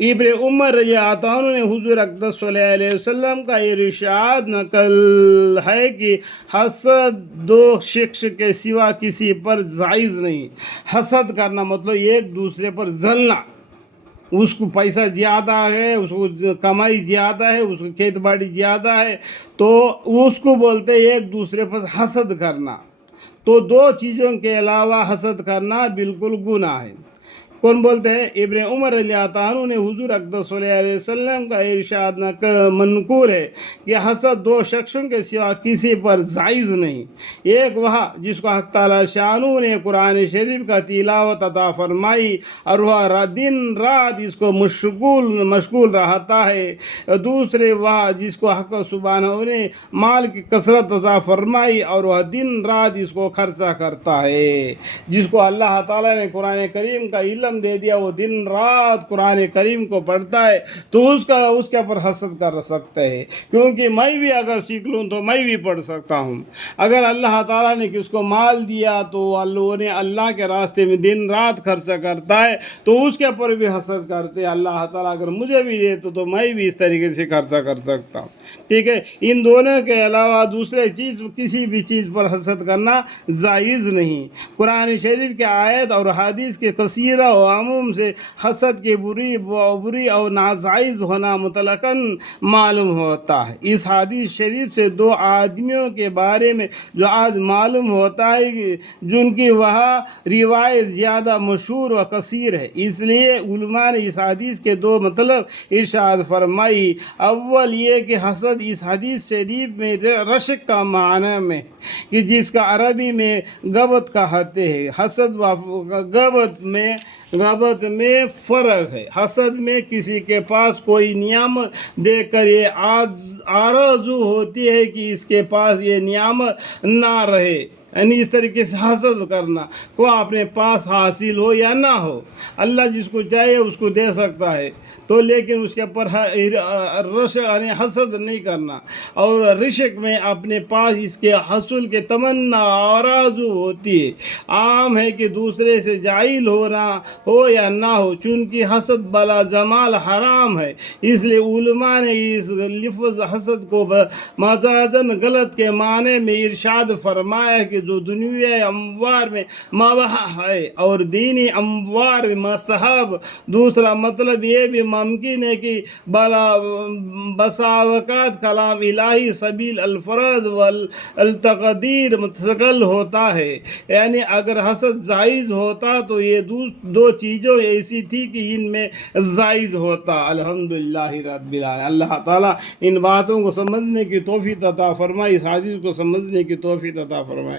ابن عمر رضی اللہ عنہ نے حضور اقدس صلی اللہ علیہ وسلم کا ارشاد نقل ہے کہ حسد دو شخص کے سوا کسی پر جائز نہیں۔ حسد کرنا مطلب ایک دوسرے پر جلنا، اس کو پیسہ زیادہ ہے، اس کو کمائی زیادہ ہے، اس کو کھیت باڑی زیادہ ہے، تو اس کو بولتے ہیں ایک دوسرے پر حسد کرنا۔ تو دو چیزوں کے علاوہ حسد کرنا بالکل گناہ ہے۔ کون بولتے ہیں؟ ابن عمر رضی اللہ عنہ نے حضور اقدس صلی اللہ علیہ وسلم کا ارشاد منقول ہے کہ حسد دو شخصوں کے سوا کسی پر جائز نہیں۔ ایک وہ جس کو حق تعالی شانہ نے قرآن شریف کا تلاوت عطا فرمائی اور وہ دن رات اس کو مشغول رہتا ہے۔ دوسرے وہ جس کو حق سبحانہ نے مال کی کثرت عطا فرمائی اور وہ دن رات اس کو خرچہ کرتا ہے۔ جس کو اللہ تعالیٰ نے قرآن کریم کا علم دے دیا، وہ دن رات قرآن کریم کو پڑھتا ہے، تو اس کے پر حسد کر سکتے ہیں، کیونکہ میں بھی اگر سیکھ لوں تو میں بھی پڑھ سکتا ہوں۔ اگر اللہ تعالیٰ نے کس کو مال دیا تو اللہ کے راستے میں دن رات خرچہ کرتا ہے، تو اس کے پر بھی حسد کرتے ہیں۔ اللہ تعالیٰ اگر مجھے بھی دے تو میں بھی اس طریقے سے خرچہ کر سکتا ہوں، ٹھیک ہے۔ ان دونوں کے علاوہ دوسرے چیز کسی بھی چیز پر حسد کرنا جائز نہیں۔ قرآن شریف کے آیت اور حدیث کے کثیرہ و عموم سے حسد کے بری اور ناجائز ہونا مطلقاً معلوم ہوتا ہے۔ اس حدیث شریف سے دو آدمیوں کے بارے میں جو آج معلوم ہوتا ہے جن کی وہ روایت زیادہ مشہور و کثیر ہے، اس لیے علماء نے اس حدیث کے دو مطلب ارشاد فرمائی۔ اول یہ کہ حسد اس حدیث شریف میں رشک کا معنی میں، کہ جس کا عربی میں غبط کہتے ہیں۔ حسد و غبط میں فرق ہے۔ حسد میں کسی کے پاس کوئی نعمت دیکھ کر یہ آرزو ہوتی ہے کہ اس کے پاس یہ نعمت نہ رہے، یعنی اس طریقے سے حسد کرنا، کو اپنے پاس حاصل ہو یا نہ ہو۔ اللہ جس کو چاہے اس کو دے سکتا ہے، تو لیکن اس کے پر یعنی حسد نہیں کرنا۔ اور رشک میں اپنے پاس اس کے حصول کے تمنا آرزو ہوتی ہے۔ عام ہے کہ دوسرے سے جاہل ہونا ہو یا نہ ہو، چونکہ حسد بلا جمال حرام ہے، اس لیے علماء نے اس لفظ حسد کو مجازاً غلط کے معنی میں ارشاد فرمایا کہ جو دنیاوی اموار میں مباح ہے اور دینی اموار میں مستحب۔ دوسرا مطلب یہ بھی ممکن ہے کہ بسا اوقات کلام الہی سبیل الفرض والتقدیر مستقل ہوتا ہے، یعنی اگر حسد جائز ہوتا تو یہ دو چیزیں ایسی تھی کہ ان میں جائز ہوتا۔ الحمدللہ رب العالمین۔ اللہ تعالیٰ ان باتوں کو سمجھنے کی توفیق عطا فرمائے، اس حدیث کو سمجھنے کی توفیق عطا فرمائے۔